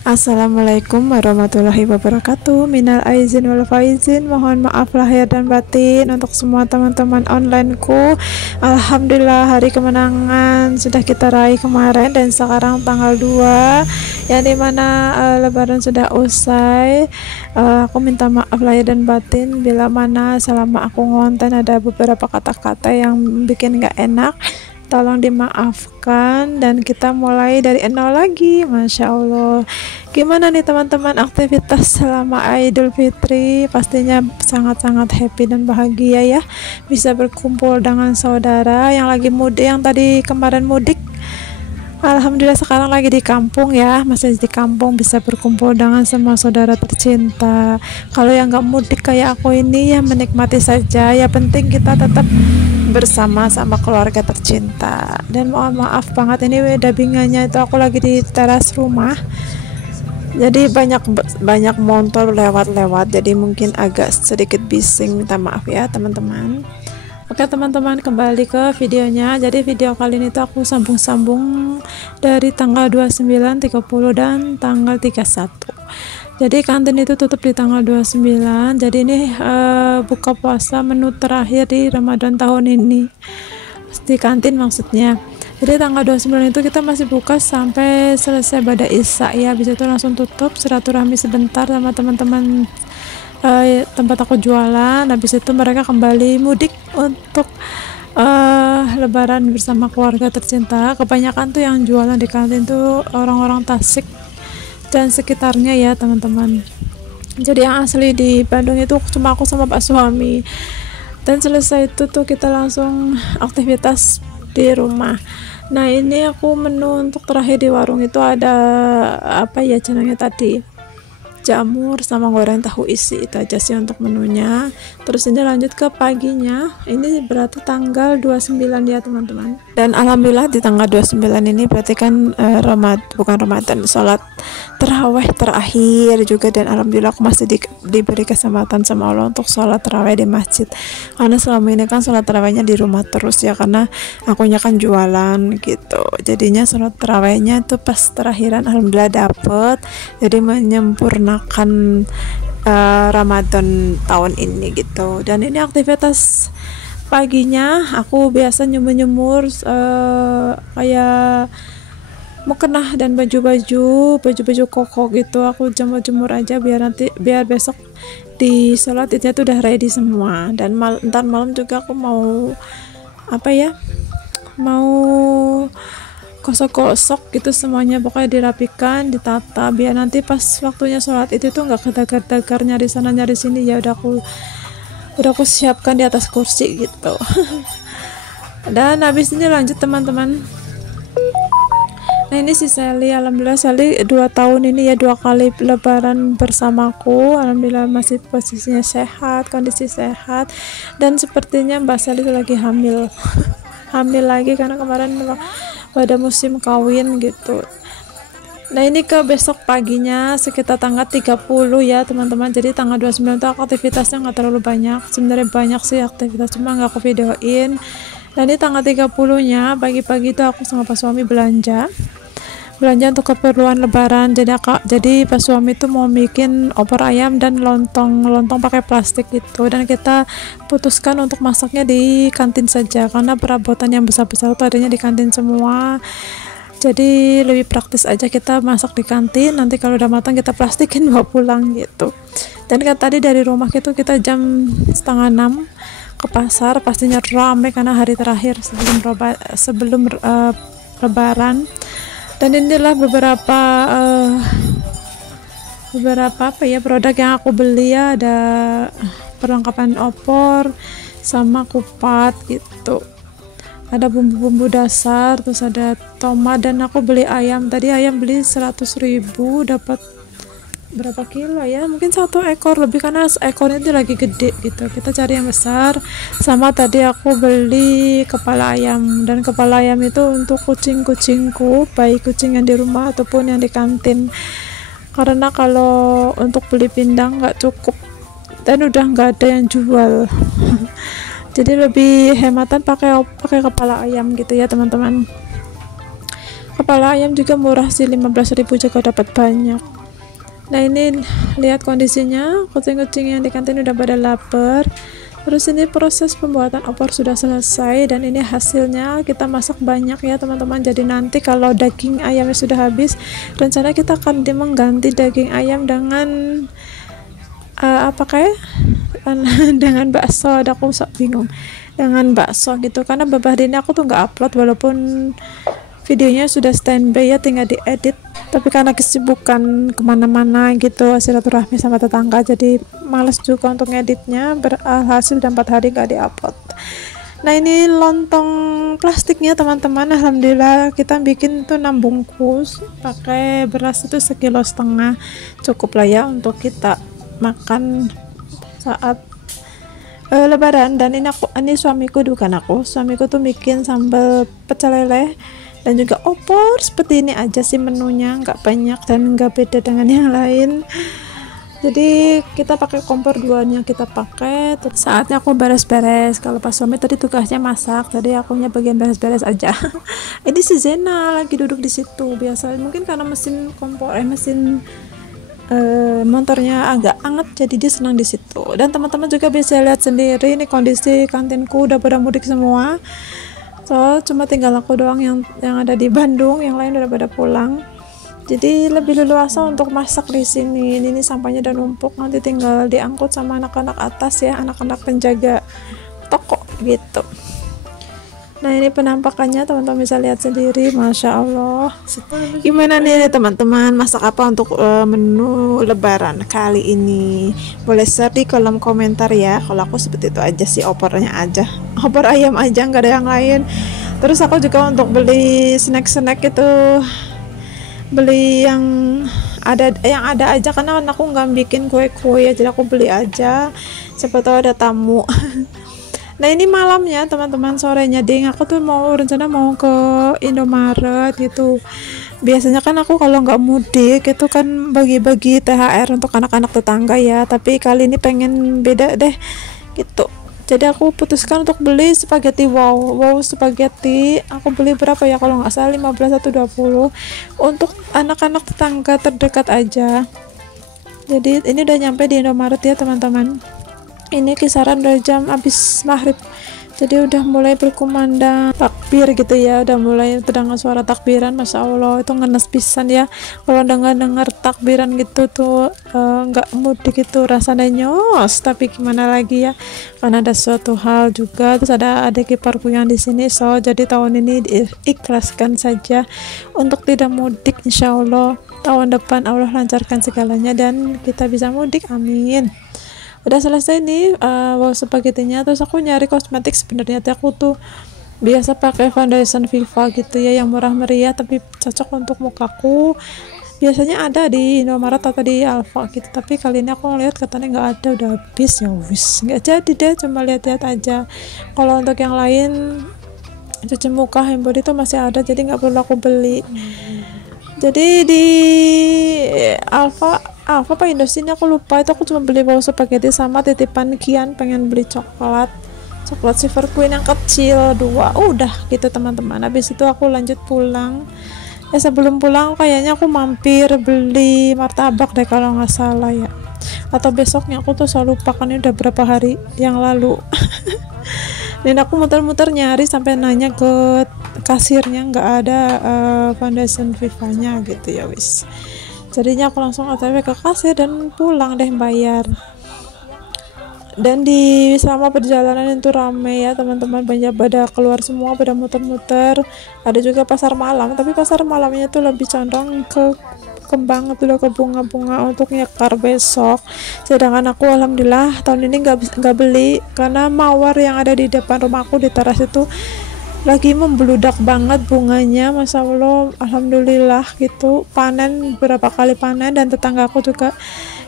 Assalamualaikum warahmatullahi wabarakatuh. Minal aizin wal faizin, mohon maaf lahir dan batin untuk semua teman-teman onlineku. Alhamdulillah, hari kemenangan sudah kita raih kemarin dan sekarang tanggal 2, yang dimana lebaran sudah usai. Aku minta maaf lahir dan batin bila mana selama aku ngonten ada beberapa kata-kata yang bikin gak enak, tolong dimaafkan. Dan kita mulai dari nol lagi. Masya Allah, gimana nih teman-teman aktivitas selama Idul Fitri? Pastinya sangat-sangat happy dan bahagia ya, bisa berkumpul dengan saudara yang lagi mudik, yang tadi kemarin mudik. Alhamdulillah sekarang lagi di kampung ya, masih di kampung, bisa berkumpul dengan semua saudara tercinta. Kalau yang gak mudik kayak aku ini ya menikmati saja, ya penting kita tetap bersama-sama keluarga tercinta. Dan mohon maaf banget, ini dubbingannya itu aku lagi di teras rumah, jadi banyak motor lewat-lewat, jadi mungkin agak sedikit bising, minta maaf ya teman-teman. Oke teman-teman, kembali ke videonya. Jadi video kali ini tuh aku sambung-sambung dari tanggal 29, 30 dan tanggal 31. Jadi kantin itu tutup di tanggal 29. Jadi ini buka puasa menu terakhir di Ramadan tahun ini di kantin maksudnya. Jadi tanggal 29 itu kita masih buka sampai selesai pada Isya ya. Habis itu langsung tutup, silaturahmi sebentar sama teman-teman tempat aku jualan. Habis itu mereka kembali mudik untuk lebaran bersama keluarga tercinta. Kebanyakan tuh yang jualan di kantin tuh orang-orang Tasik dan sekitarnya ya teman-teman. Jadi yang asli di Bandung itu cuma aku sama Pak suami. Dan selesai itu tuh kita langsung aktivitas di rumah. Nah ini aku menu untuk terakhir di warung itu ada apa ya cenanya tadi, jamur sama goreng tahu isi, itu aja sih untuk menunya. Terus ini lanjut ke paginya, ini berarti tanggal 29 ya teman-teman. Dan alhamdulillah di tanggal 29 ini berarti kan bukan Ramadan, sholat terawih terakhir juga. Dan alhamdulillah aku masih diberi kesempatan sama Allah untuk sholat terawih di masjid, karena selama ini kan sholat terawihnya di rumah terus ya, karena akunya kan jualan gitu. Jadinya sholat terawihnya itu pas terakhiran alhamdulillah dapet, jadi menyempurnakan Ramadan tahun ini gitu. Dan ini aktivitas paginya aku biasa nyemur kayak mukena dan baju-baju koko gitu, aku jemur aja biar besok di sholat idnya tuh udah ready semua. Dan ntar malam juga aku mau gosok-gosok gitu semuanya, pokoknya dirapikan, ditata, biar nanti pas waktunya sholat itu tuh nggak kedagar-dagar nyari sana nyari sini. Ya udah aku siapkan di atas kursi gitu. Dan habis ini lanjut teman-teman. Nah ini si Sally, alhamdulillah Sally 2 tahun ini ya 2 kali lebaran bersamaku. Alhamdulillah masih posisinya sehat, kondisi sehat. Dan sepertinya Mbak Sally lagi hamil hamil lagi, karena kemarin pada musim kawin gitu. Nah ini ke besok paginya sekitar tanggal 30 ya teman-teman. Jadi tanggal 29 itu aktivitasnya nggak terlalu banyak, sebenarnya banyak sih aktivitas, cuma nggak aku videoin. Dan ini tanggal 30 nya pagi-pagi itu aku sama Pak suami belanja untuk keperluan lebaran. Jadi Pak suami itu mau bikin opor ayam dan lontong pakai plastik gitu, dan kita putuskan untuk masaknya di kantin saja, karena perabotan yang besar-besar itu adanya di kantin semua. Jadi lebih praktis aja kita masak di kantin, nanti kalau udah matang kita plastikin bawa pulang gitu. Dan kan tadi dari rumah itu kita jam 5:30 ke pasar, pastinya ramai karena hari terakhir sebelum lebaran. Dan inilah beberapa produk yang aku beli ya. Ada perlengkapan opor sama kupat gitu. Ada bumbu-bumbu dasar, terus ada tomat, dan aku beli ayam. Tadi ayam beli 100.000, dapat berapa kilo ya, mungkin 1 ekor lebih karena ekornya itu lagi gede gitu. Kita cari yang besar. Sama tadi aku beli kepala ayam, dan kepala ayam itu untuk kucing-kucingku, baik kucing yang di rumah ataupun yang di kantin, karena kalau untuk beli pindang nggak cukup dan udah nggak ada yang jual. Jadi lebih hematan pakai kepala ayam gitu ya teman-teman. Kepala ayam juga murah sih, 15.000 juga dapat banyak. Nah ini lihat kondisinya, kucing-kucing yang di kantin udah pada lapar. Terus ini proses pembuatan opor sudah selesai, dan ini hasilnya. Kita masak banyak ya teman-teman. Jadi nanti kalau daging ayamnya sudah habis, rencana kita akan mengganti daging ayam dengan dengan bakso. Ada aku bingung dengan bakso gitu, karena beberapa hari ini aku tuh nggak upload walaupun videonya sudah standby ya, tinggal diedit, tapi karena kesibukan kemana-mana gitu, silaturahmi sama tetangga, jadi males juga untuk ngeditnya. Berhasil 4 hari nggak diupload. Nah ini lontong plastiknya teman-teman, alhamdulillah kita bikin tuh 6 bungkus pakai beras itu 1,5 kg, cukup lah ya untuk kita makan saat lebaran. Dan ini suamiku, bukan aku, suamiku tuh bikin sambal pecel lele dan juga opor. Seperti ini aja sih menunya, nggak banyak dan nggak beda dengan yang lain. Jadi kita pakai kompor duanya kita pakai. Saatnya aku beres-beres. Kalau pas suami tadi tugasnya masak, tadi akunya bagian beres-beres aja. Ini si Zena lagi duduk di situ. Biasa mungkin karena mesin motornya agak anget, jadi dia senang di situ. Dan teman-teman juga bisa lihat sendiri ini kondisi kantinku udah pada mudik semua. So cuma tinggal aku doang yang ada di Bandung, yang lain udah pada pulang. Jadi lebih leluasa untuk masak di sini. Ini sampahnya udah numpuk, nanti tinggal diangkut sama anak-anak atas ya, anak-anak penjaga toko gitu. Nah ini penampakannya, teman-teman bisa lihat sendiri. Masya Allah. Gimana nih teman-teman, masak apa untuk menu lebaran kali ini? Boleh share di kolom komentar ya. Kalau aku seperti itu aja sih, opornya aja, opor ayam aja, nggak ada yang lain. Terus aku juga untuk beli snack-snack itu, beli yang ada aja, karena aku nggak bikin kue-kue ya, jadi aku beli aja, siapa tahu ada tamu. Nah ini malamnya teman-teman, sorenya ding aku tuh rencana mau ke Indomaret gitu. Biasanya kan aku kalau nggak mudik itu kan bagi-bagi THR untuk anak-anak tetangga ya, tapi kali ini pengen beda deh gitu. Jadi aku putuskan untuk beli spaghetti wow spaghetti. Aku beli berapa ya, kalau nggak salah 15 atau 20 untuk anak-anak tetangga terdekat aja. Jadi ini udah nyampe di Indomaret ya teman-teman. Ini kisaran dari jam habis maghrib, jadi udah mulai berkumandang takbir gitu ya, udah mulai terdengar suara takbiran. Masya Allah itu ngenes pisan ya, kalau dengar takbiran gitu tuh nggak mudik itu rasanya nyos. Tapi gimana lagi ya, karena ada suatu hal juga. Terus ada adik iparku yang di sini, so jadi tahun ini diikhlaskan saja untuk tidak mudik. Insya Allah tahun depan Allah lancarkan segalanya dan kita bisa mudik, amin. Udah selesai nih wow spagettinya. Terus aku nyari kosmetik. Sebenarnya aku tuh biasa pakai foundation Viva gitu ya, yang murah meriah tapi cocok untuk mukaku. Biasanya ada di Indomaret atau di Alfa gitu, tapi kali ini aku ngeliat katanya nggak ada, udah habis ya wis, nggak jadi deh, cuma lihat-lihat aja. Kalau untuk yang lain cuci muka handbody itu masih ada, jadi nggak perlu aku beli. Jadi di Alfa apa Indosin aku lupa, itu aku cuma beli bau spaghetti sama titipan Kian pengen beli coklat Silver Queen yang kecil 2, udah gitu teman-teman. Habis itu aku lanjut pulang ya. Sebelum pulang kayaknya aku mampir beli martabak deh kalau nggak salah ya, atau besoknya, aku tuh selalu lupa, kan ini udah berapa hari yang lalu. Dan aku muter-muter nyari sampai nanya ke kasirnya, nggak ada foundation Viva-nya gitu ya wis. Jadinya aku langsung OTW ke kasir dan pulang deh bayar. Dan di selama perjalanan itu rame ya teman-teman, banyak pada keluar semua, pada muter-muter. Ada juga pasar malam, tapi pasar malamnya tuh lebih condong ke berkembang, udah ke bunga-bunga untuk nyekar besok. Sedangkan aku alhamdulillah tahun ini nggak beli karena mawar yang ada di depan rumahku di teras itu lagi membludak banget bunganya, masya Allah, alhamdulillah gitu. Panen berapa kali panen, dan tetanggaku juga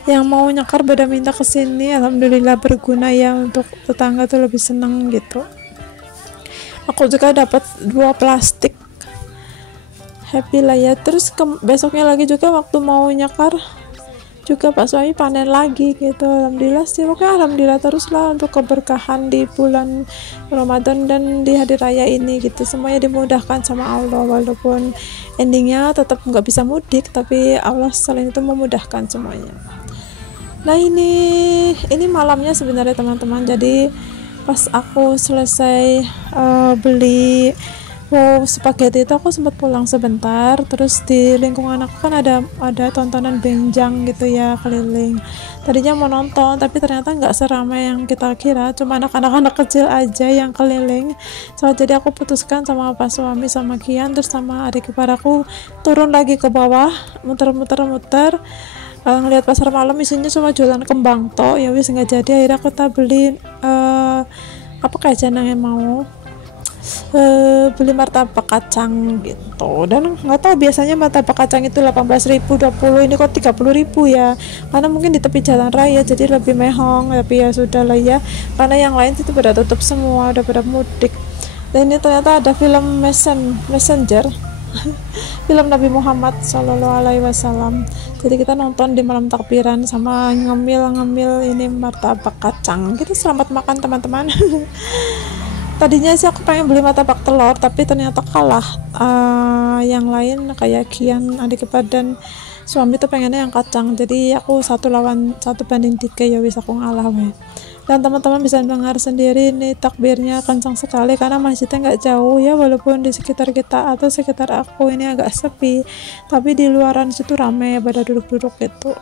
yang mau nyekar pada minta kesini, alhamdulillah berguna ya untuk tetangga tuh lebih seneng gitu. Aku juga dapat 2 plastik, happy lah ya. Terus besoknya lagi juga waktu mau nyekar juga Pak suami panen lagi gitu, alhamdulillah sih. Pokoknya alhamdulillah terus lah untuk keberkahan di bulan Ramadan dan di hari raya ini gitu, semuanya dimudahkan sama Allah, walaupun endingnya tetap nggak bisa mudik, tapi Allah selain itu memudahkan semuanya. Nah ini malamnya sebenarnya teman-teman, jadi pas aku selesai beli spaghetti itu aku sempat pulang sebentar. Terus di lingkungan aku kan ada tontonan benjang gitu ya, keliling. Tadinya mau nonton tapi ternyata nggak seramai yang kita kira, cuma anak-anak kecil aja yang keliling. Jadi aku putuskan sama Pak suami sama Kian terus sama adik ipar aku turun lagi ke bawah, muter-muter ngelihat pasar malam, isinya cuma jualan kembang toh, ya wis nggak jadi. Akhirnya kita beli apa kayak jenangnya mau beli martabak kacang gitu. Dan nggak tahu biasanya martabak kacang itu 18.000, 20, ini kok 30.000 ya, karena mungkin di tepi jalan raya jadi lebih mehong. Tapi ya sudah lah ya, karena yang lain itu pada tutup semua, udah pada mudik. Dan ini ternyata ada film Messenger film Nabi Muhammad Shallallahu Alaihi Wasallam. Jadi kita nonton di malam takbiran sama ngemil ini martabak kacang gitu. Selamat makan teman-teman. Tadinya sih aku pengen beli martabak telur, tapi ternyata kalah. Yang lain kayak Kian, adik ipar dan suami tuh pengennya yang kacang. Jadi aku 1-1 banding 3, ya wis aku ngalah weh. Dan teman-teman bisa dengar sendiri nih takbirnya kencang sekali karena masjidnya nggak jauh ya, walaupun di sekitar kita atau sekitar aku ini agak sepi, tapi di luaran situ ramai pada duduk-duduk gitu.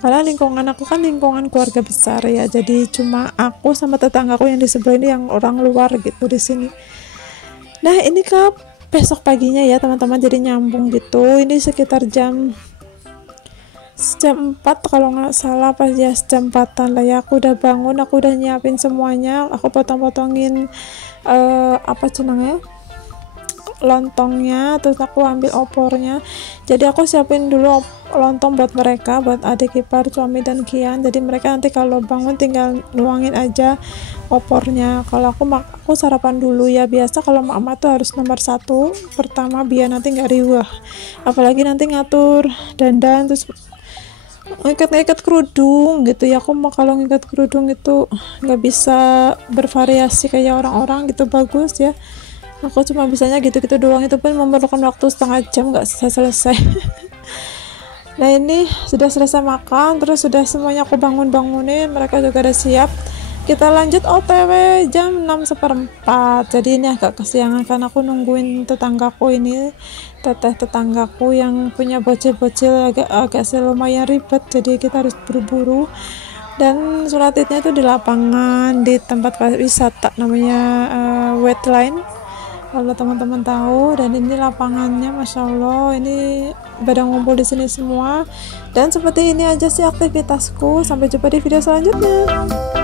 Karena lingkungan aku kan lingkungan keluarga besar ya, jadi cuma aku sama tetanggaku yang di sebelah ini yang orang luar gitu di sini. Nah ini ke besok paginya ya teman-teman, jadi nyambung gitu. Ini sekitar jam 4 kalau nggak salah, pas ya jam 4-an lah ya. Aku udah bangun, aku udah nyiapin semuanya, aku potong-potongin apa cenangnya, lontongnya, terus aku ambil opornya. Jadi aku siapin dulu lontong buat mereka, buat adik ipar, suami dan Kian. Jadi mereka nanti kalau bangun tinggal nuangin aja opornya. Kalau aku sarapan dulu ya, biasa kalau mama tuh harus nomor 1 pertama biar nanti nggak riwah, apalagi nanti ngatur dandan terus ngikat kerudung gitu ya. Aku mau kalau ngikat kerudung itu nggak bisa bervariasi kayak orang-orang gitu, bagus ya. Aku cuma bisanya gitu-gitu doang, itu pun memerlukan waktu setengah jam, nggak selesai. Nah ini sudah selesai makan, terus sudah semuanya aku bangunin, mereka juga udah siap. Kita lanjut OTW jam 6:15. Jadi ini agak kesiangan karena aku nungguin tetanggaku ini, tetanggaku yang punya bocil-bocil agak lumayan ribet, jadi kita harus buru-buru. Dan sholat idnya itu di lapangan, di tempat wisata namanya Wetline, kalau teman-teman tahu. Dan ini lapangannya masya Allah, ini pada ngumpul di sini semua. Dan seperti ini aja sih aktivitasku. Sampai jumpa di video selanjutnya.